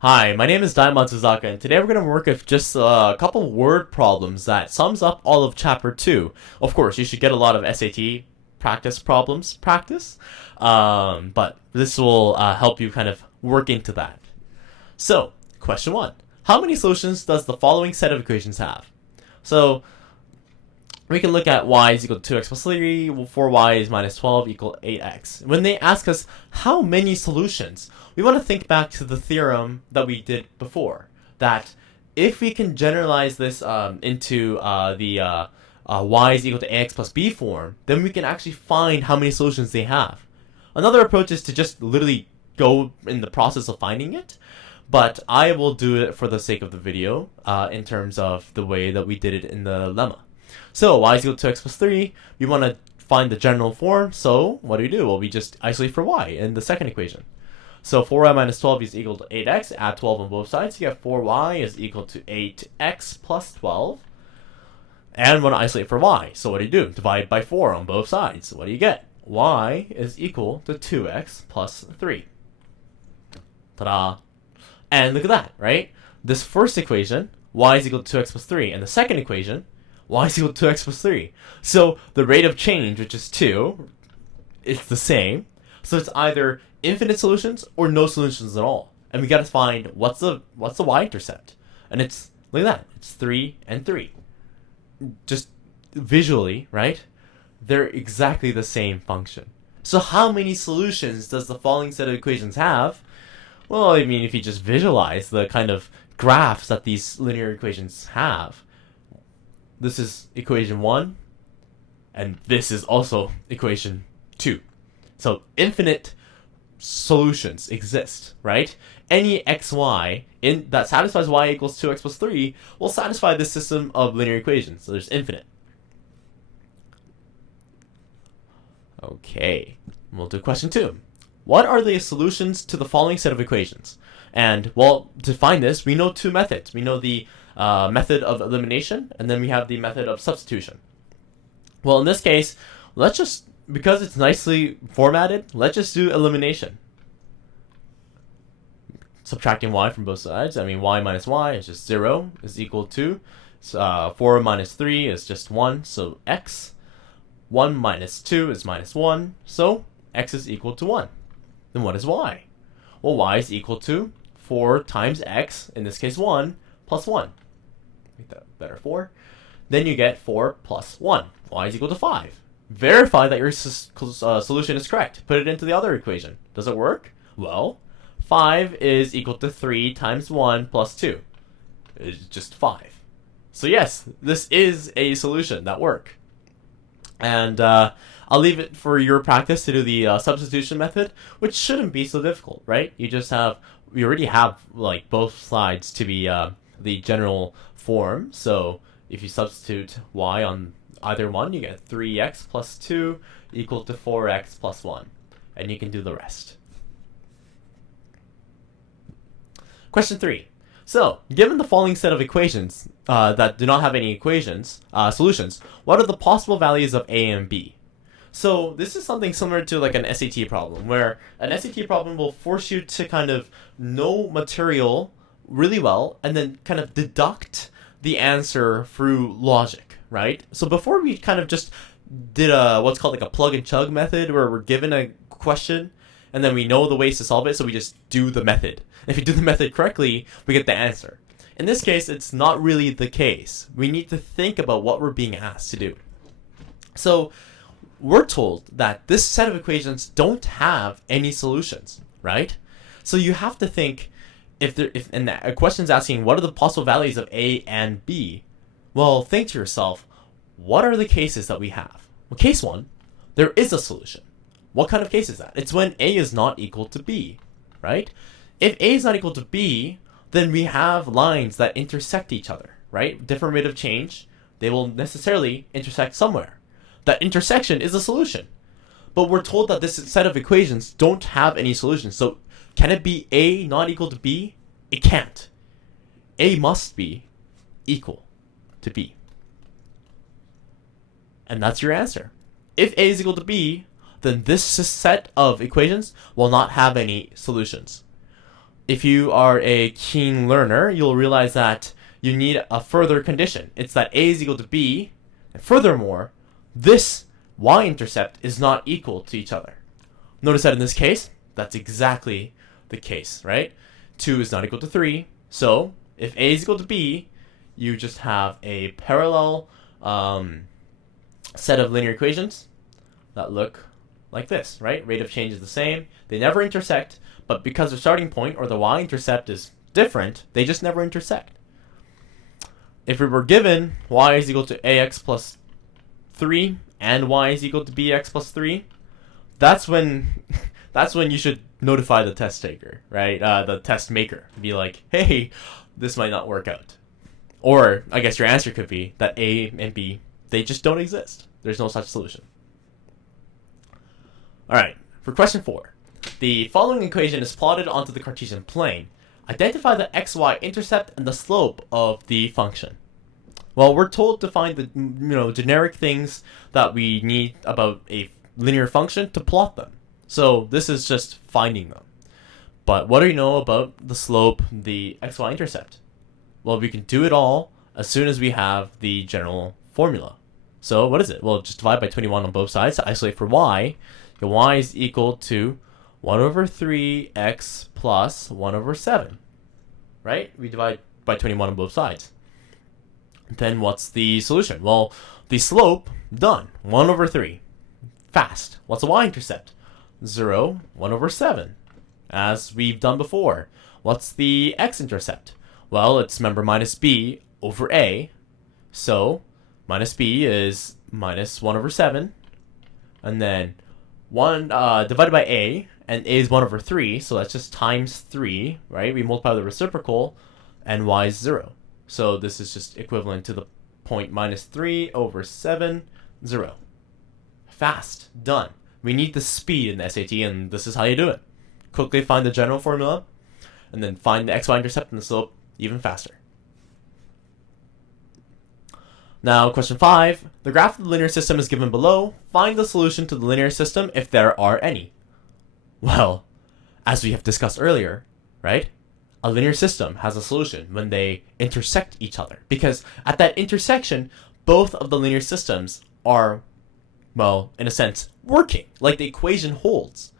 Hi, my name is Dai Matsuzaka, and today we're going to work with just a couple word problems that sums up all of Chapter 2. Of course, you should get a lot of SAT practice, but this will help you kind of work into that. So, question 1. How many solutions does the following set of equations have? So, we can look at y is equal to 2x plus 3, 4y is minus 12 equal 8x. When they ask us how many solutions, we want to think back to the theorem that we did before. That if we can generalize this into the y is equal to ax plus b form, then we can actually find how many solutions they have. Another approach is to just literally go in the process of finding it, but I will do it for the sake of the video in terms of the way that we did it in the lemma. So y is equal to 2x plus 3, we want to find the general form, so what do? Well, we just isolate for y in the second equation. So 4y minus 12 is equal to 8x, add 12 on both sides, you get 4y is equal to 8x plus 12. And want to isolate for y, so what do? Divide by 4 on both sides, what do you get? Y is equal to 2x plus 3. Ta-da! And look at that, right? This first equation, y is equal to 2x plus 3, and the second equation, y is equal to 2x plus 3. So the rate of change, which is 2, it's the same. So it's either infinite solutions or no solutions at all. And we got to find what's the y-intercept. And it's, look at that, it's 3 and 3. Just visually, right? They're exactly the same function. So how many solutions does the following set of equations have? Well, I mean, if you just visualize the kind of graphs that these linear equations have, this is equation 1, and this is also equation 2. So infinite solutions exist, right? Any xy that satisfies y equals 2x plus 3 will satisfy this system of linear equations. So there's infinite. Okay, we'll do question 2. What are the solutions to the following set of equations? And, well, to find this, we know two methods. We know the method of elimination, and then we have the method of substitution. Well, in this case, let's just, because it's nicely formatted, let's just do elimination. Subtracting y from both sides, I mean y minus y is just 0 is equal to 4 minus 3 is just 1, so x. 1 minus 2 is minus 1, so x is equal to 1. Then what is y? Well, y is equal to 4 times x, in this case 1, plus 1. Make that better, 4. Then you get 4 plus 1. Y is equal to 5. Verify that your solution is correct. Put it into the other equation. Does it work? Well, 5 is equal to 3 times 1 plus 2. It's just 5. So yes, this is a solution that works. And I'll leave it for your practice to do the substitution method, which shouldn't be so difficult, right? We already have like both sides to be the general form. So if you substitute y on either one, you get 3x plus 2 equal to 4x plus 1. And you can do the rest. Question 3. So, given the following set of equations that do not have any solutions, what are the possible values of a and b? So this is something similar to like an SAT problem, where an SAT problem will force you to kind of know material really well and then kind of deduct the answer through logic, right? So before we kind of just did what's called like a plug and chug method, where we're given a question and then we know the ways to solve it, so we just do the method. If you do the method correctly, we get the answer. In this case, it's not really the case. We need to think about what we're being asked to do. So we're told that this set of equations don't have any solutions, right? So you have to think, if a question's asking what are the possible values of a and b, well, think to yourself, what are the cases that we have? Well, case 1, there is a solution. What kind of case is that? It's when a is not equal to b, right? If a is not equal to b, then we have lines that intersect each other, right? Different rate of change, they will necessarily intersect somewhere. That intersection is a solution. But we're told that this set of equations don't have any solutions. So can it be a not equal to b? It can't. A must be equal to b. And that's your answer. If a is equal to b, then this set of equations will not have any solutions. if you are a keen learner, you'll realize that you need a further condition. It's that a is equal to b, and furthermore, this y-intercept is not equal to each other. Notice that in this case, that's exactly the case, right? 2 is not equal to 3, so if a is equal to b, you just have a parallel set of linear equations that look like this, right? Rate of change is the same. They never intersect, but because the starting point or the y-intercept is different, they just never intersect. If we were given y is equal to ax plus 3 and y is equal to bx plus 3, that's when you should notify the test taker, right? The test maker. Be like, hey, this might not work out. Or I guess your answer could be that a and b, they just don't exist. There's no such solution. Alright, for question 4. The following equation is plotted onto the Cartesian plane. Identify the xy intercept and the slope of the function. Well, we're told to find the generic things that we need about a linear function to plot them. So this is just finding them. But what do you know about the slope, the xy intercept? Well, we can do it all as soon as we have the general formula. So what is it? Well, just divide by 21 on both sides to isolate for y. Your y is equal to 1 over 3x plus 1 over 7. Right? We divide by 21 on both sides. Then what's the solution? Well, the slope, done. 1 over 3. Fast. What's the y-intercept? 0, 1 over 7. As we've done before. What's the x-intercept? Well, it's, remember, minus b over a. So, minus b is minus 1 over 7. And then 1 divided by a, and a is 1 over 3, so that's just times 3, right? We multiply the reciprocal, and y is 0. So this is just equivalent to the point minus 3 over 7, 0. Fast. Done. We need the speed in the SAT, and this is how you do it. Quickly find the general formula, and then find the xy-intercept and the slope even faster. Now, question 5. The graph of the linear system is given below. Find the solution to the linear system if there are any. Well, as we have discussed earlier, right? A linear system has a solution when they intersect each other. Because at that intersection, both of the linear systems are, well, in a sense, working. Like the equation holds.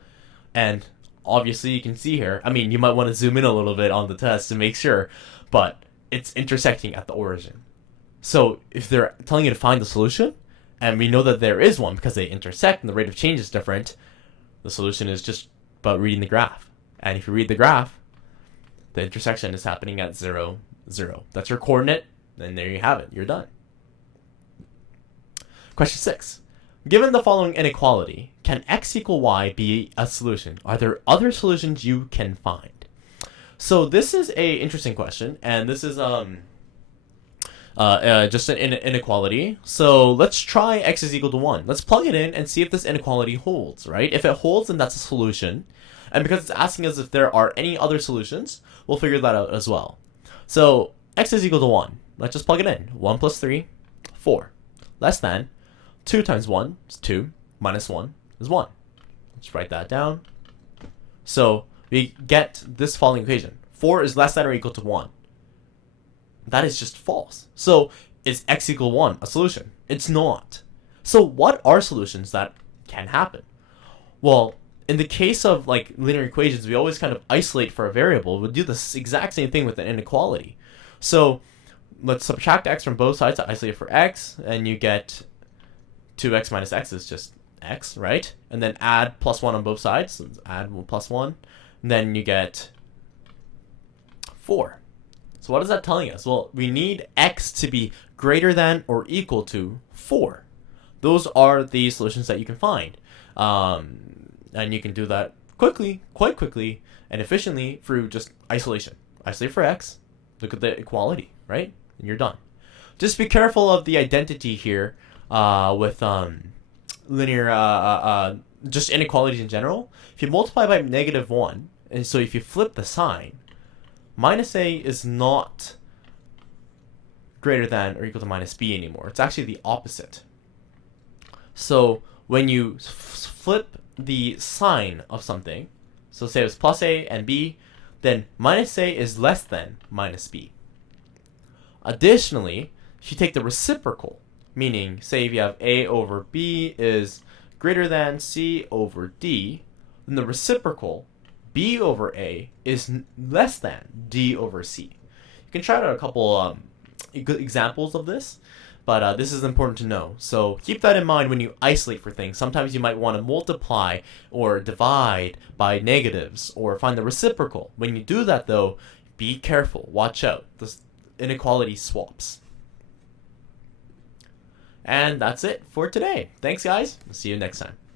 And obviously you can see here, I mean, you might want to zoom in a little bit on the test to make sure, but it's intersecting at the origin. So if they're telling you to find the solution, and we know that there is one because they intersect and the rate of change is different, the solution is just about reading the graph. And if you read the graph, the intersection is happening at 0, 0. That's your coordinate, and there you have it. You're done. Question 6. Given the following inequality, can x equal y be a solution? Are there other solutions you can find? So this is a interesting question, and this is just an inequality. So let's try x is equal to 1. Let's plug it in and see if this inequality holds, right? If it holds, then that's a solution. And because it's asking us if there are any other solutions, we'll figure that out as well. So x is equal to 1. Let's just plug it in. 1 plus 3, 4. Less than 2 times 1 is 2, minus 1 is 1. Let's write that down. So we get this following equation. 4 is less than or equal to 1. That is just false. So is x equal 1 a solution? It's not. So what are solutions that can happen? Well, in the case of like linear equations, we always kind of isolate for a variable. We'll do the exact same thing with an inequality. So let's subtract x from both sides to isolate for x, and you get 2x minus x is just x, right? And then add plus 1 on both sides. So add plus 1. And then you get 4. So what is that telling us? Well, we need x to be greater than or equal to 4. Those are the solutions that you can find. And you can do that quickly, quite quickly, and efficiently through just isolation. Isolate for x, look at the equality, right? And you're done. Just be careful of the identity here with linear, just inequalities in general. If you multiply by negative 1, and so if you flip the sign, minus a is not greater than or equal to minus b anymore. It's actually the opposite. So when you flip the sign of something, so say it was plus a and b, then minus A is less than minus B. Additionally, if you take the reciprocal, meaning say if you have A over B is greater than C over D, then the reciprocal B over A is less than D over C. You can try out a couple good examples of this, but this is important to know. So keep that in mind when you isolate for things. Sometimes you might want to multiply or divide by negatives or find the reciprocal. When you do that though, be careful. Watch out. This inequality swaps. And that's it for today. Thanks guys. See you next time.